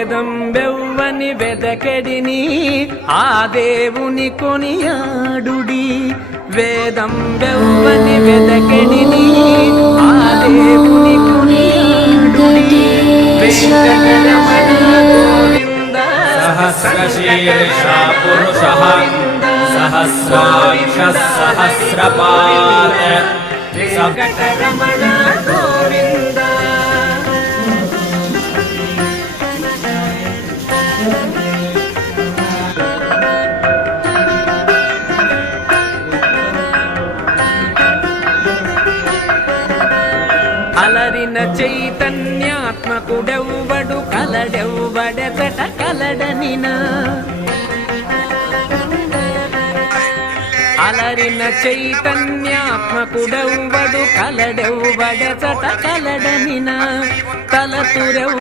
వేదం బెవ్వని వెదకెడిని ఆ దేవుని కొనియాడుడి వేదం బెవ్వని వెదకెడిని ఆ దేవుని కొనియాడుడి వెంకటరమణ గోవింద సహస్రశీర్షా పురుషః సహస్రాక్ష సహస్రపాత్ వెంకటరమణ గోవింద అలరిన చైతన్యాత్మకుడెవ్వడు కలడెవ్వడెతట కలడనినా అలరిన చైతన్యాత్మకుడెవ్వడు కలడెవ్వడెతట కలడనినా తలతురెవ్వ